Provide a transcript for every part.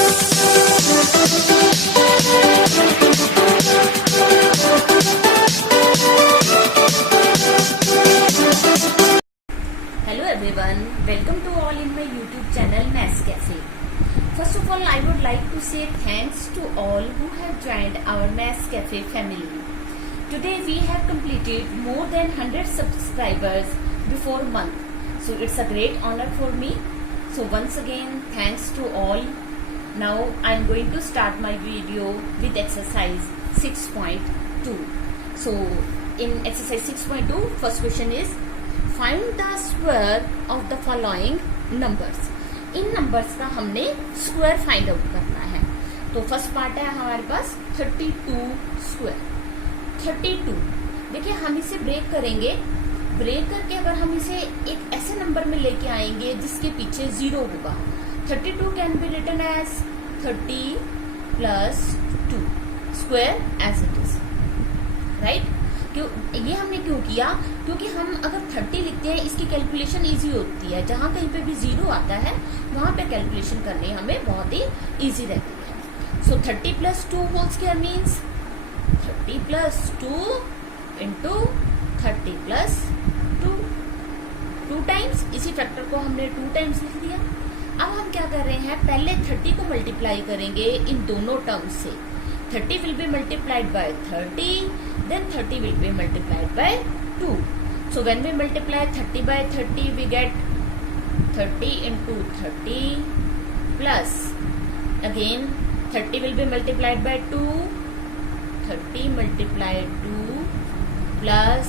Hello everyone, welcome to all in my YouTube channel Maths Cafe. First of all, I would like to say thanks to all who have joined our Maths Cafe family. Today we have completed more than 100 subscribers before month. So it's a great honor for me. So once again, thanks to all. Now I am going to start my video with exercise 6.2. So in exercise 6.2, first question is find the square of the following numbers. In numbers का हमने square find out करना है. तो first part है हमारे पास 32 square. 32 देखिए हम इसे ब्रेक करेंगे. ब्रेक करके अगर हम इसे एक ऐसे नंबर में लेके आएंगे जिसके पीछे 0 होगा. 32 can be written as 30 plus 2 square as it is. Right. क्यों ये हमने क्यों किया? क्योंकि हम अगर 30 लिखते हैं इसकी कैलकुलेशन इजी होती है. जहां कहीं पे भी 0 आता है वहां पे कैलकुलेशन करनी हमें बहुत ही इजी रहती है. So 30 plus 2 whole square means 30 plus 2 into 30 plus 2 times. इसी फैक्टर को हमने 2 टाइम्स लिख दिया. अब हम क्या कर रहे हैं, पहले 30 को मल्टीप्लाई करेंगे इन दोनों टर्म्स से. 30 will be multiplied by 30, then 30 will be multiplied by 2. So when we multiply 30 by 30, we get 30 into 30 plus again 30 will be multiplied by 2, 30 multiplied 2 plus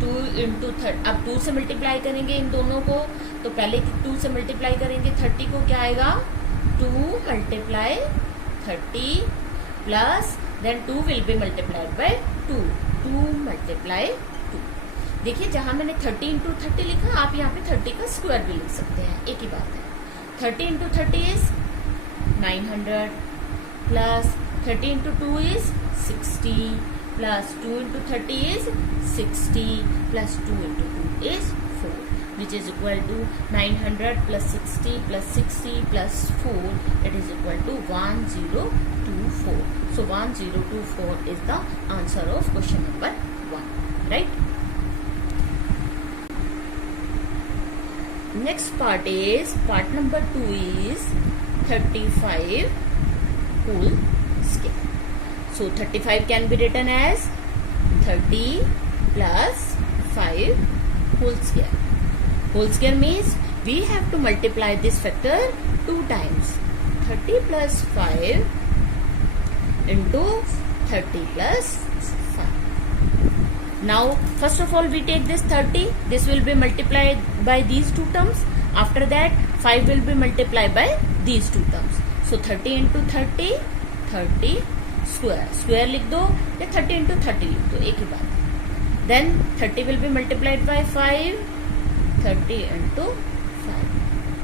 2 into 30. अब 2 से मल्टीप्लाई करेंगे इन दोनों को, तो पहले 2 से मल्टीप्लाई करेंगे 30 को, क्या आएगा 2 multiply 30 plus then 2 will be multiplied by 2 multiply 2. देखिए जहां मैंने 30 इंटू 30 लिखा, आप यहाँ पे 30 का स्क्वायर भी लिख सकते हैं, एक ही बात है. 30 into 30 is 900 plus 30 into 2 is 60 plus 2 into 30 is 60 plus 2 into 2 is 4 which is equal to 900 plus 60 plus 60 plus 4, it is equal to 1024. So 1024 is the answer of question number 1, right? Next part is, part number 2 is 35 whole square. So 35 can be written as 30 plus 5 whole square. Whole square means we have to multiply this factor 2 times. 30 plus 5 into 30 plus 5. Now first of all we take this 30. This will be multiplied by these two terms. After that 5 will be multiplied by these two terms. So 30 into 30, 30 square. Square लिख दो या 30 into 30 लिख दो, एक ही बात. Then 30 will be multiplied by 5. 30 into 5.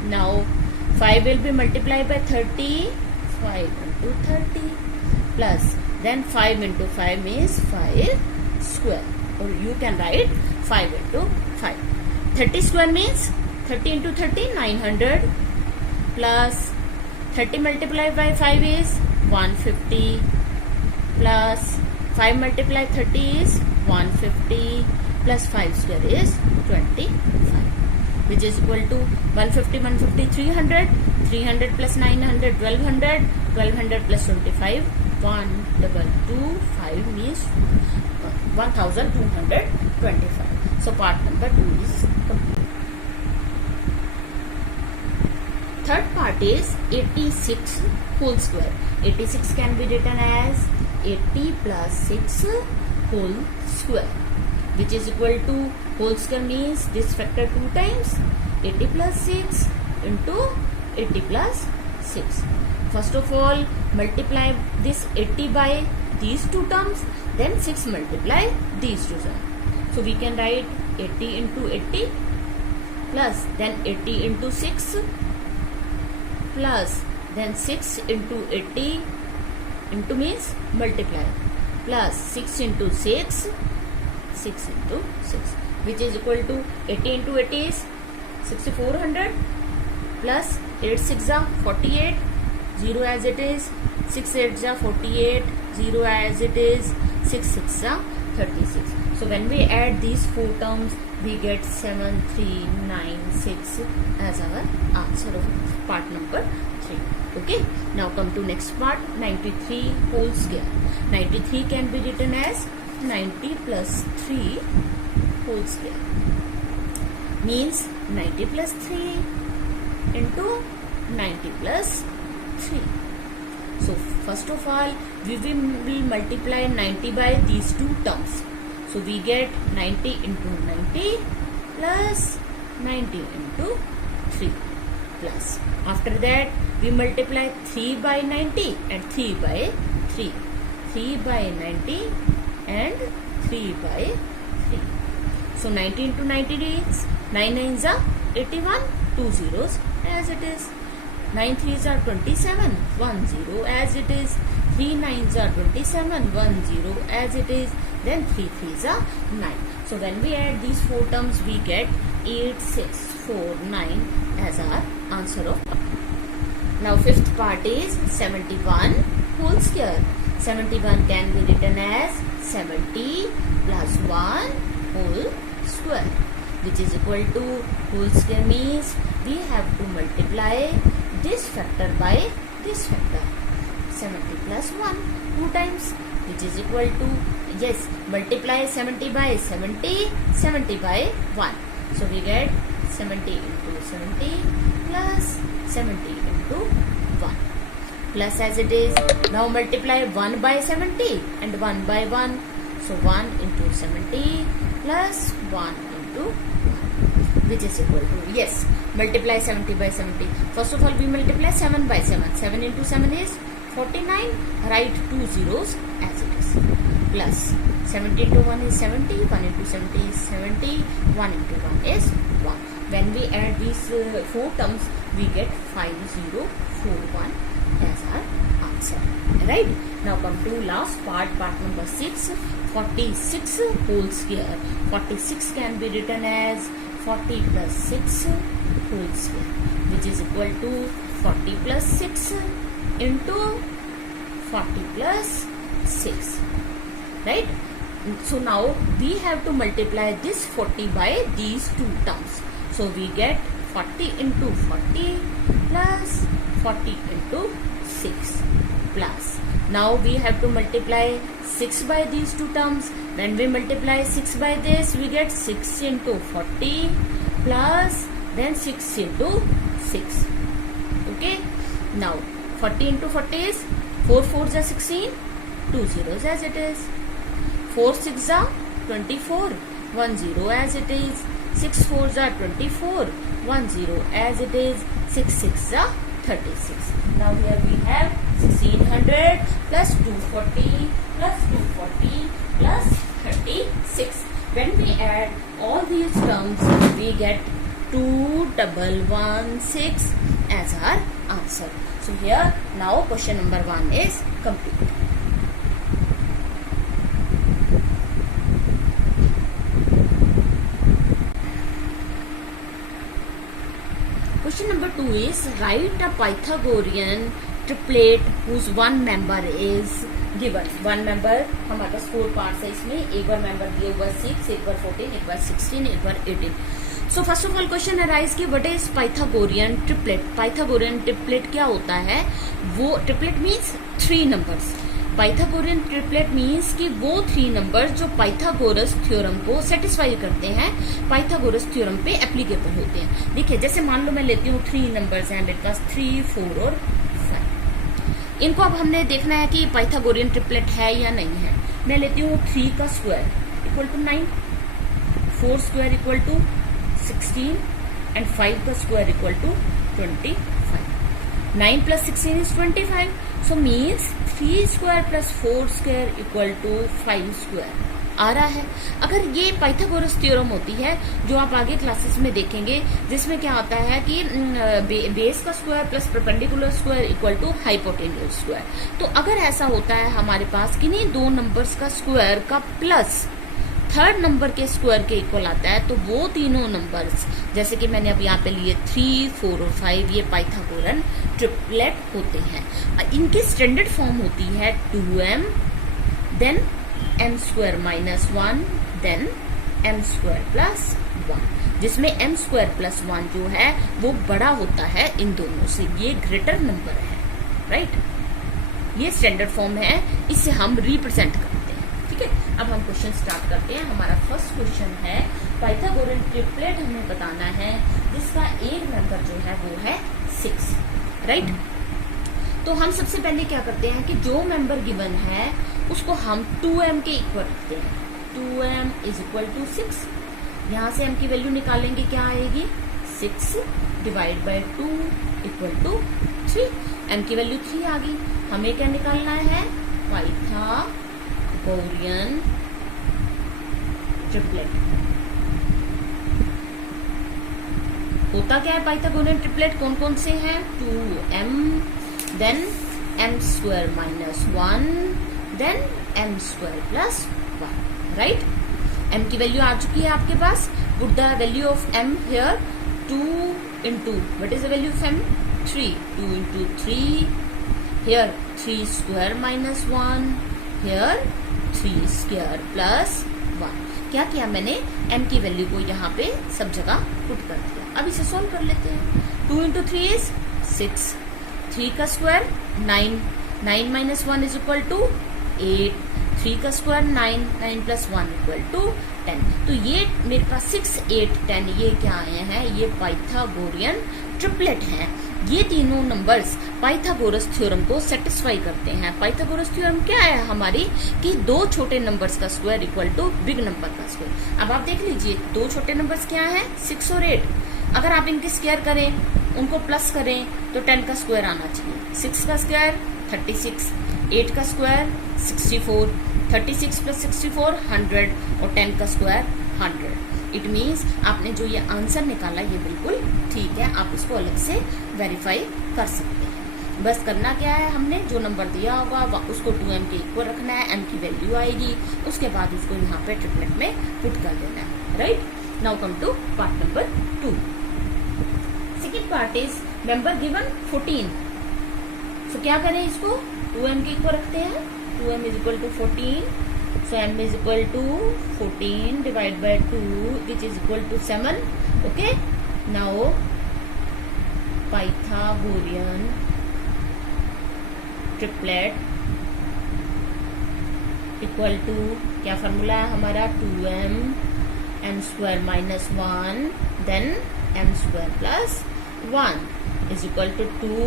Now 5 will be multiplied by 30. 5 into 30 plus then 5 into 5 is 5 square, or you can write 5 into 5. 30 square means 30 into 30 900 plus 30 multiplied by 5 is 150 plus 5 multiplied 30 is 150 plus 5 square is 25, which is equal to 150 300, 300 plus 900 1200, 1200 plus 25 1225 means 1225. So part number 2 is complete. Third part is 86 whole square. 86 can be written as 80 plus 6 whole square, which is equal to, whole square means this factor 2 times. 80 plus 6 into 80 plus 6. First of all multiply this 80 by these two terms, then 6 multiply these two terms. So we can write 80 into 80 plus then 80 into 6 plus then 6 into 80 into means multiply plus 6 into 6 into 6, which is equal to 80 into 80 is 6400 plus 8 6 are 48, 0 as it is, 6 8 जा 48, 0 as it is, 6 6 जा 36. So when we add these four terms, we get 7396 as our answer of part number 3. Okay, now come to next part, 93 whole square. 93 can be written as 90 plus 3 whole square. Means 90 plus 3 into 90 plus 3. So first of all, we will multiply 90 by these two terms. So we get 90 into 90 plus 90 into 3 plus. After that, we multiply 3 by 90 and 3 by 3. 3 by 90 and 3 by 3. So 90 into 90 is 9 9s are 81, 2 zeros as it is. 9 3s are 27, 1 0 as it is. 3 9s are 27, 1 0 as it is. Then 3 3s are 9. So when we add these four terms, we get 8 6 4 9 as our answer of. Now fifth part is 71 whole square. 71 can be written as 70 plus 1 whole square, which is equal to, whole square means we have to multiply this factor by this factor. 70 plus 1 2 times, which is equal to, yes, multiply 70 by 70, 70 by 1. So we get 70 into 70 plus 70 into 1 plus as it is. Now multiply 1 by 70 and 1 by 1. So 1 into 70 plus 1 into 1, which is equal to, yes, multiply 70 by 70. First of all, we multiply 7 by 7. 7 into 7 is 49. Write 2 zeros as it is. Plus 70 into 1 is 70. 1 into 70 is 70. 1 into 1 is 1. When we add these four terms, we get 5041 as our answer. Right? Now come to last part, part number 6. 46 whole square. 46 can be written as 40 plus 6 whole square, which is equal to 40 plus 6 into 40 plus 6. Right? So now we have to multiply this 40 by these two terms. So we get 40 into 40 plus 40 into 6 plus. Now we have to multiply 6 by these two terms. When we multiply 6 by this, we get 6 into 40 plus then 6 into 6. Okay. Now 40 into 40 is 4 4s are 16, 2 zeros as it is. 4 6s are 24, 1 0 as it is. 6 4s are 24, 1 0 as it is. 6 6s are 36. Now here we have 1600 plus 240 plus 240 plus 36. When we add all these terms, we get 2116 as our answer. So here now question number 1 is complete. Question number 2 is, write a Pythagorean triplet whose one member is given. One member हमारे पास 4 parts है इसमें. एक बार member दिए हुआ 6, एक बार 14, एक बार 16, एक बार 18. So first of all question arise कि what is Pythagorean triplet. Pythagorean triplet क्या होता है? वो triplet means 3 numbers. Pythagorean triplet means कि वो 3 नंबर जो पाइथागोरस थ्योरम को सेटिस्फाई करते हैं, पाइथागोरस थ्योरम पे एप्लीकेबल होते हैं. देखिए जैसे मान लो मैं लेती हूँ 3 नंबर्स हैं मेरे पास, 3, 4 और 5. इनको अब हमने देखना है कि पाइथागोरियन ट्रिपलेट है या नहीं है. मैं लेती हूँ 3 का square equal to 9, 4 square equal to 16 and 5 का square equal to 25. 9 plus 16 is 25. So means 3 square plus 4 square equal to 5 square आ रहा है. अगर ये पाइथागोरस थ्योरम होती है जो आप आगे क्लासेस में देखेंगे, जिसमें क्या होता है कि बेस का square plus perpendicular square equal to hypotenuse square. तो अगर ऐसा होता है हमारे पास कि नहीं 2 नंबर्स का स्क्वायर का प्लस थर्ड नंबर के स्क्वायर के इक्वल आता है, तो वो तीनों नंबर्स जैसे कि मैंने अब यहाँ पे लिए 3, 4 और 5, ये पाइथागोरन ट्रिपलेट होते हैं। इनकी स्टैंडर्ड फॉर्म होती है 2m then m square minus 1 then m square plus 1, जिसमें m स्क्वायर प्लस 1 जो है वो बड़ा होता है इन दोनों से, ये ग्रेटर नंबर है, राइट। ये स्टैंडर्ड फॉर्म है, इससे हम रिप्रेजेंट करते हैं, ठीक है। अब हम क्वेश्चन स्टार्ट करते हैं। हमारा फर्स्ट क्वेश्चन है पाइथागोरन ट्रिपलेट हमें बताना है जिसका एक मेंबर जो है वो है 6, राइट। तो हम सबसे पहले क्या करते हैं कि जो मेंबर गिवन है उसको हम 2m के इक्वल रखते हैं। 2m इज इक्वल टू 6, यहाँ से m की वैल्यू निकालेंगे, क्या आएगी 6 divide by 2 equal to 3, m की वैल्यू 3 आ गई। हमें क्या निकालना है, पाइथागोरियन ट्रिपलेट। होता क्या है पाइथागोरियन ट्रिपलेट, कौन कौन से हैं, 2m then m square minus 1 then m square plus 1, right. m की वैल्यू आ चुकी है आपके पास। Put the value of m here, 2 into what is the value of m, 3, 2 into 3, here 3 square minus 1, here 3 square plus 1। क्या किया मैंने, m की वैल्यू को यहाँ पे सब जगह पुट कर दिया। अब इसे सॉल्व कर लेते हैं। 2 into 3 is 6, 3 का square 9, 9 minus 1 is equal to 8, 3 का स्क्वायर 9, 9 plus 1 equal to 10। तो ये मेरे पास 6, 8, 10 ये क्या आए हैं, ये पाइथागोरियन ट्रिपलेट हैं। ये तीनों नंबर्स पाइथागोरस थ्योरम को सेटिस्फाई करते हैं। पाइथागोरस थ्योरम क्या है हमारी, कि दो छोटे नंबर्स का square equal to big number का स्क्वायर। अब आप देख लीजिए, दो छोटे नंबर्स क्या हैं, 6 और 8। अगर आप इनके स्क्वायर करें, उनको प्लस करें, तो 10 का स्क्वायर आना चाहिए। 6 का स्क्वायर 36, 8 का स्क्वायर 64, 36 प्लस 64 100 और 10 का स्क्वायर 100। इट मीन्स आपने जो ये आंसर निकाला ये बिल्कुल ठीक है, आप इसको अलग से वेरीफाई कर सकते हैं। बस करना क्या है, हमने जो नंबर दिया होगा उसको 2m के इक्वल रखना है, m की वैल्यू आएगी, उसके बाद उसको यहाँ पे ट्रिपलेट में पुट कर देना है, right. Now come to part number 2। Second part is member given 14। तो क्या करें, इसको 2m के इक्वल रखते हैं। 2m is equal to 14, so m is equal to 14 divided by 2 which is equal to 7, okay। now Pythagorean triplet equal to क्या formula है हमारा, 2m m square minus 1 then m square plus 1 is equal to 2,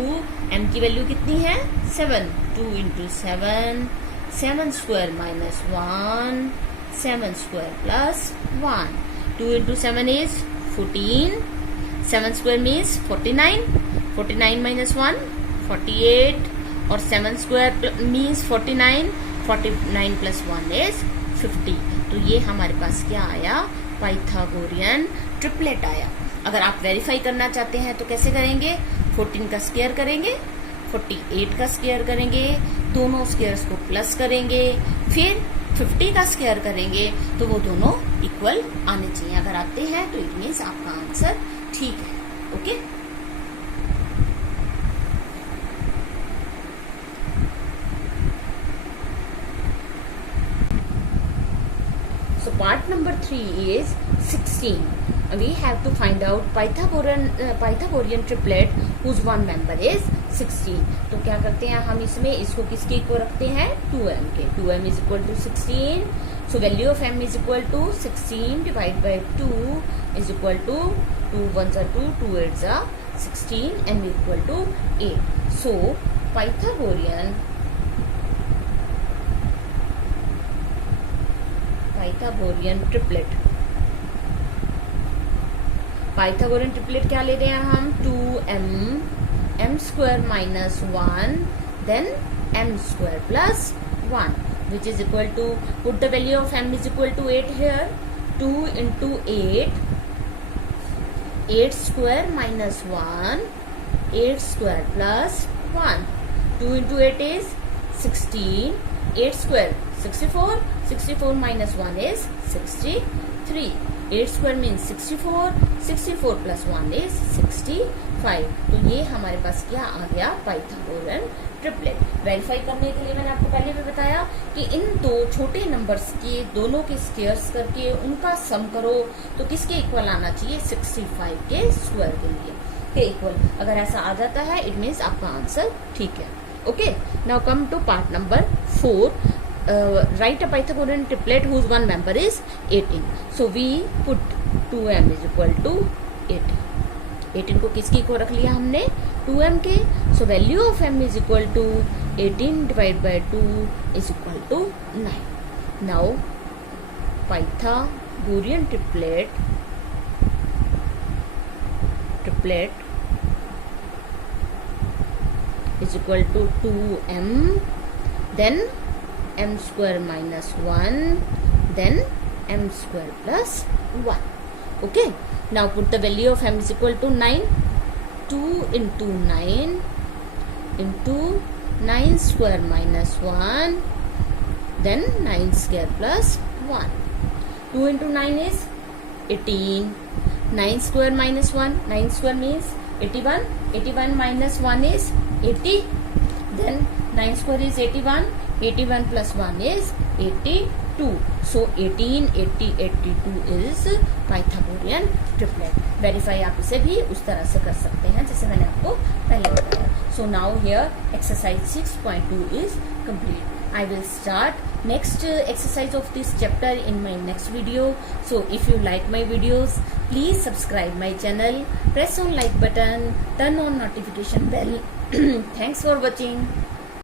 m की value कितनी है 7, 2 into 7, 7 square minus 1, 7 square plus 1, 2 into 7 is 14, 7 square means 49, 49 minus 1 48 और 7 square means 49, 49 plus 1 is 50। तो ये हमारे पास क्या आया, पाइथागोरियन ट्रिपलेट आया। अगर आप वेरीफाई करना चाहते हैं तो कैसे करेंगे, 14 का स्क्वायर करेंगे, 48 का स्क्वायर करेंगे, दोनों स्क्वायर्स को प्लस करेंगे, फिर 50 का स्क्वायर करेंगे, तो वो दोनों इक्वल आने चाहिए। अगर आते हैं तो इट मीन्स आपका आंसर ठीक है, okay. So part number 3 is 16. We have to find out Pythagorean triplet whose one member is 16. तो क्या करते हैं हम इसमें, इसको किसके इक्वल रखते हैं, 2m के। 2m is equal to 16. So value of m is equal to 16 divided by 2 is equal to 2 1s are 2, 2 8s are 16, m equal to 8. So Pythagorean triplet क्या ले रहे हैं हम, 2m m square minus 1 then m square plus 1 which is equal to, put the value of m is equal to 8 here, 2 into 8, 8 square minus 1, 8 square plus 1, 2 into 8 is 16, 8 square 64, 64 minus 1 is 63, 8 square means 64, 64 plus 1 is 65। तो ये हमारे पास क्या आ गया, Pythagorean triplet. Verify करने के लिए मैंने आपको पहले भी बताया कि इन दो छोटे नंबर्स के दोनों के स्क्वायर्स करके उनका सम करो तो किसके इक्वल आना चाहिए, 65 के स्क्वायर के इक्वल। अगर ऐसा आ जाता है इट मीन्स आपका आंसर ठीक है। Okay, now come to part number 4. Write a Pythagorean triplet whose one member is 18. So we put 2m is equal to 18. 18 को किसकी को रख लिया हमने, 2m के। So value of m is equal to 18 divide by 2 is equal to 9. Now Pythagorean triplet is equal to 2m, then m square minus 1, then m square plus 1. Okay, now put the value of m is equal to 9. 2 into 9 into 9 square minus 1, then 9 square plus 1. 2 into 9 is 18. 9 square minus 1, 9 square means 81. 81 minus 1 is 80. Then 9 square is 81. 81 plus 1 is 82. So 18, 80, 82 is Pythagorean triplet. Verify आप इसे भी उस तरह से कर सकते हैं जैसे मैंने आपको पहले बताया. So now here exercise 6.2 is complete. I will start next exercise of this chapter in my next video. So if you like my videos, please subscribe my channel, press on like button, turn on notification bell. Thanks for watching.